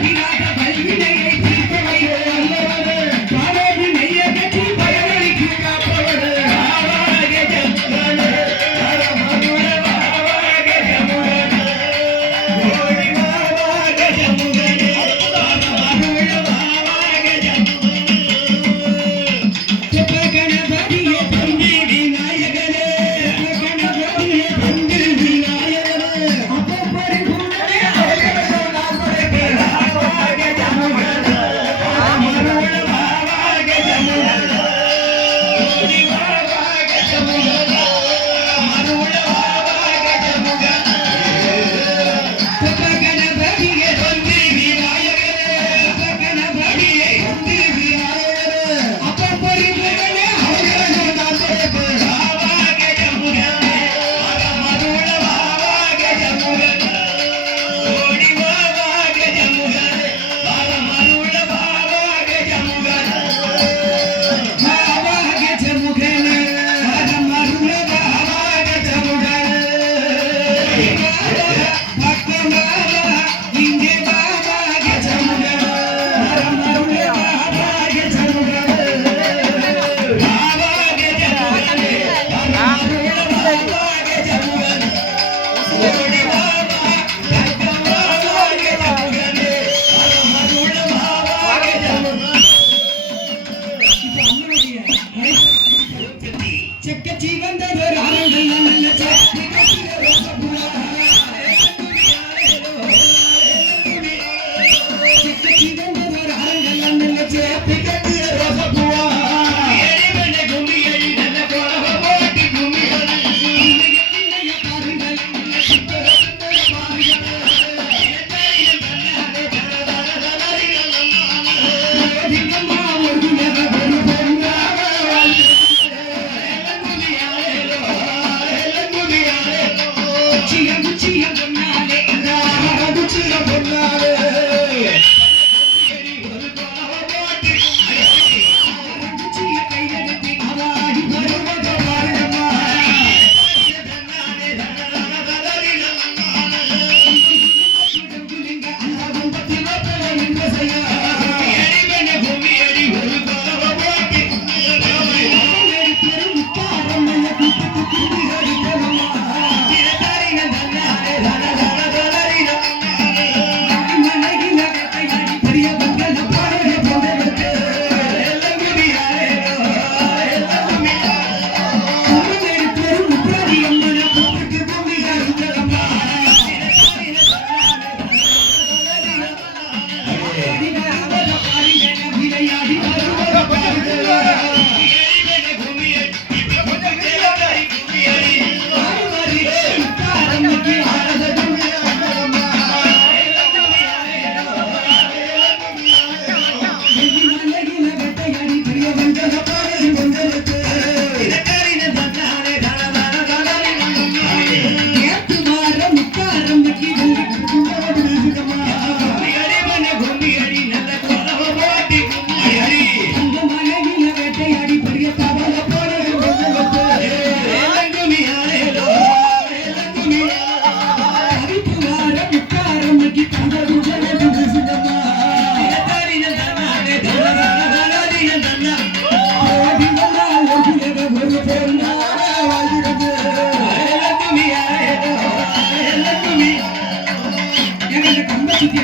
செக்கச்சி அந்த சுத்தி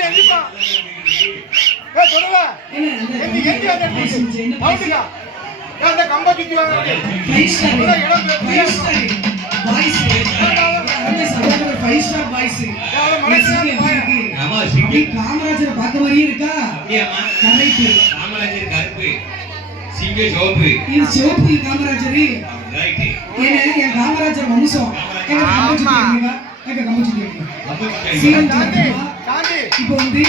அடிங்கப்பா சுத்தி அந்த பவுண்டுக்கா. ஏ அந்த கம்பை சுத்தி வாங்க ஃபைவ் ஸ்டார் ஃபைவ் ஸ்டார் காமராஜரை பார்த்த மாதிரியே இருக்கா? கருப்பு. சிங்க சிவப்பு. இது சிவப்பு காமராஜர். ஏன்னா என் காமராஜர் வம்சம். எங்க காமராஜர் எங்க காமராஜர் இப்போ வந்து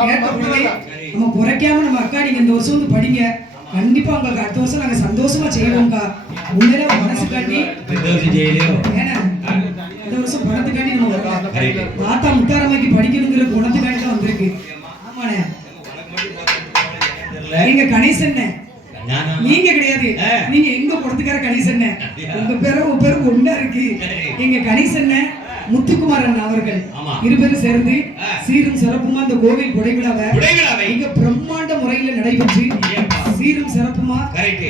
நம்ம புறக்காம நம்ம அக்கா நீங்க இந்த வருஷம் வந்து படிங்க. கண்டிப்பா உங்களுக்கு அடுத்த வருஷம் நாங்க சந்தோஷமா செய்வோம்க்கா. உண்மையில மனசு ஏன்னா இந்த வருஷம் பணத்துக்காண்டி நம்ம வரலாம் தாத்தா முத்தாரமாக்கி படிக்கணுங்கிற குணத்துக்காண்டி தான் வந்திருக்கு. ஆமாண்ணே. எங்க கணேசன் நீங்க கிடையாது. நீங்க எங்க குடத்துக்கார கணேசன் உங்க பேரும் உங்க பேரும் ஒன்னா இருக்கு. எங்க கணேசன் முத்துக்குமாரன் அவர்கள் இருவரும் சேர்ந்து சீரும் சிறப்புமா இந்த கோவில் கொடைவிழாவை மிக பிரம்மாண்ட முறையில நடைபெற்று சீரும் சிறப்புமா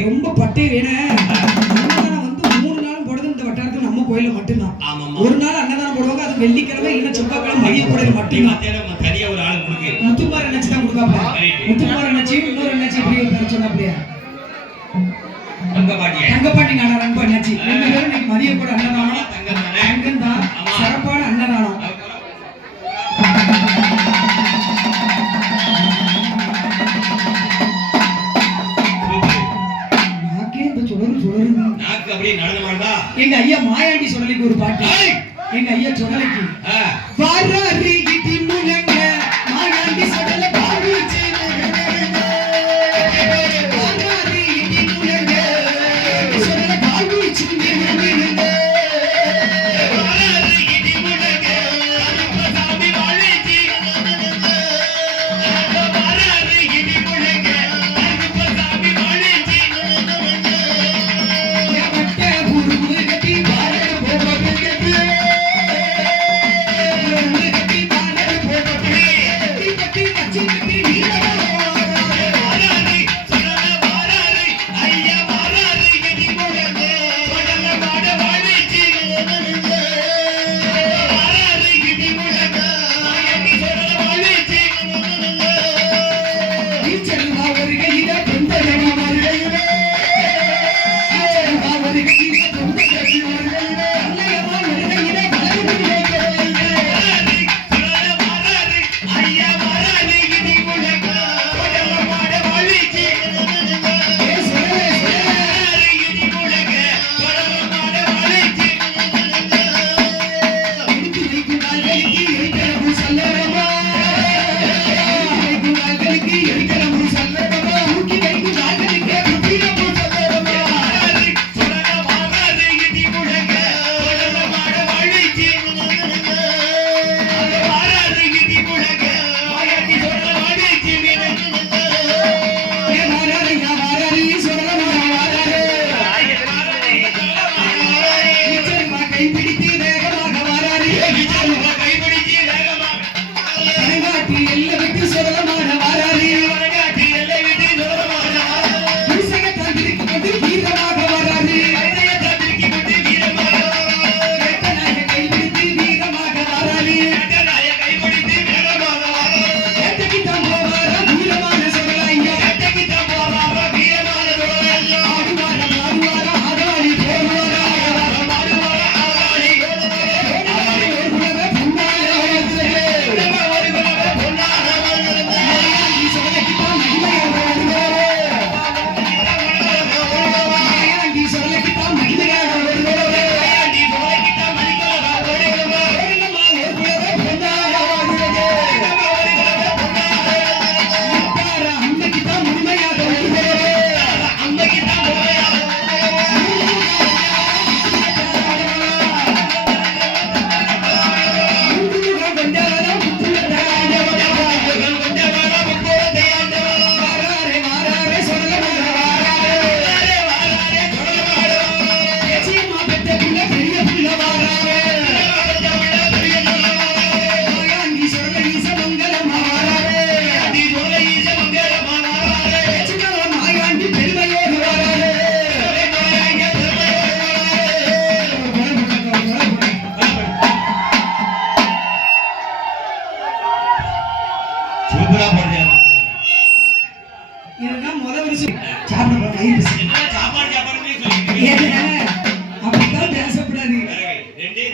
ரொம்ப பட்டே அன்னதானம் வந்து மூணு நாளும் போடுறது இந்த வட்டாரத்துல நம்ம கோயில மட்டும்தான். ஒரு நாள் அன்னதானம் போடுவாங்க அது வெள்ளிக்கிழமை இல்ல செவ்வாய்க்கிழமை மதிய போடுறது மட்டும்தான். தனியா ஒரு தான் கொடுப்பாங்க முத்துக்குமார் நச்சு இன்னொரு நச்சு இப்படி ஒரு சொன்னா அப்படியா தங்கப்பாண்டி. தங்கப்பாண்டி நானா ரன் பண்ணியாச்சு ரெண்டு பேரும் மதிய கூட அன்னதானம். தங்கம்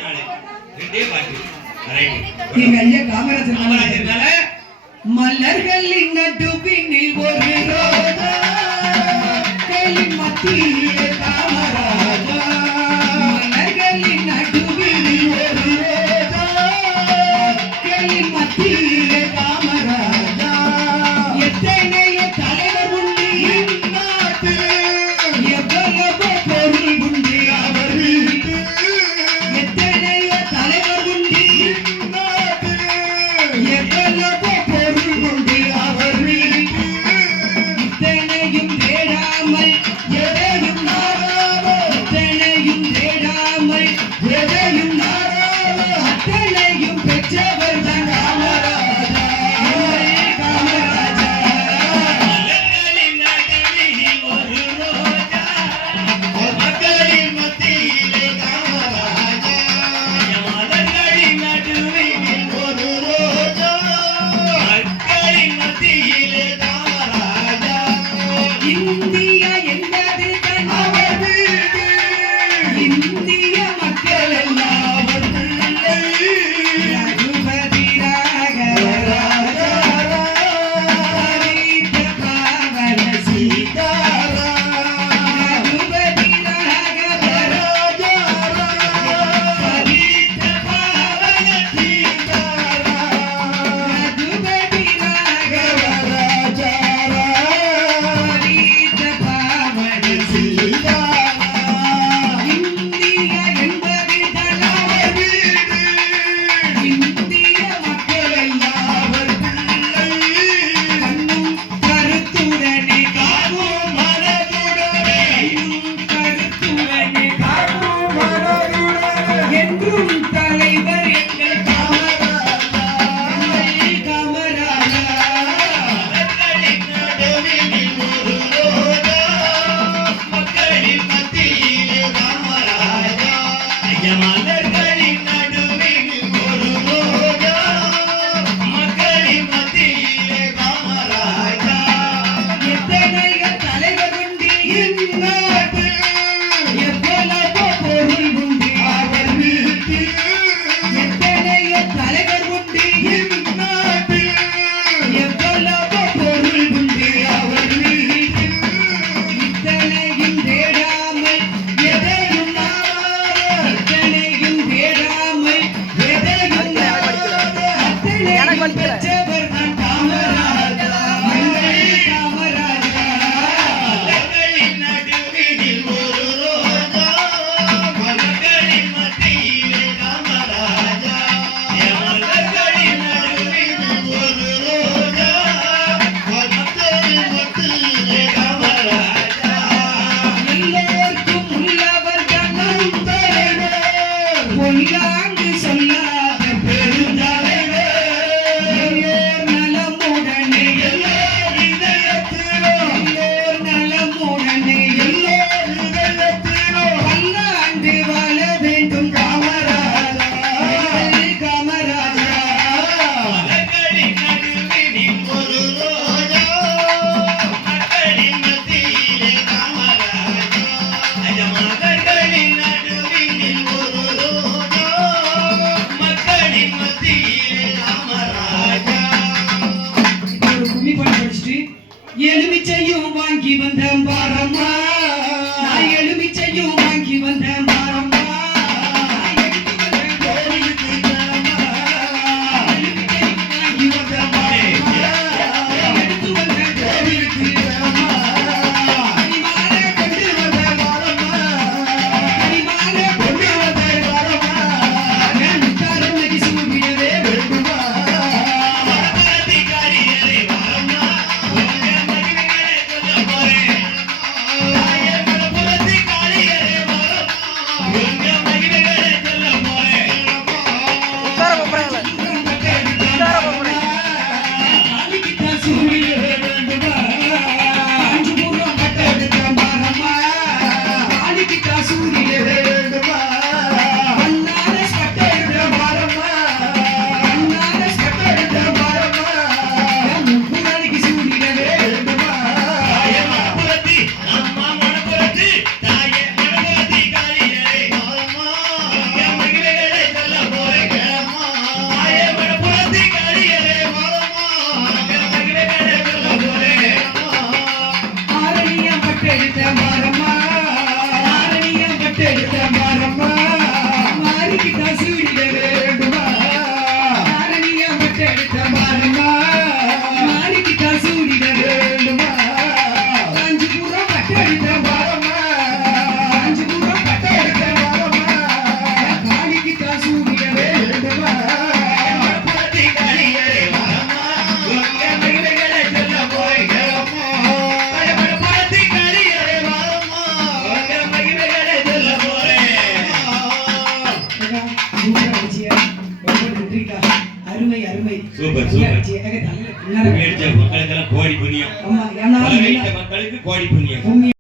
ரெண்டே பாட்டு. எங்க ஐயா காமராஜர் காமராஜர்னால மலர்களின் நடுவினில் ஒரு ரோதா. மத்தியில் நம்மை எதை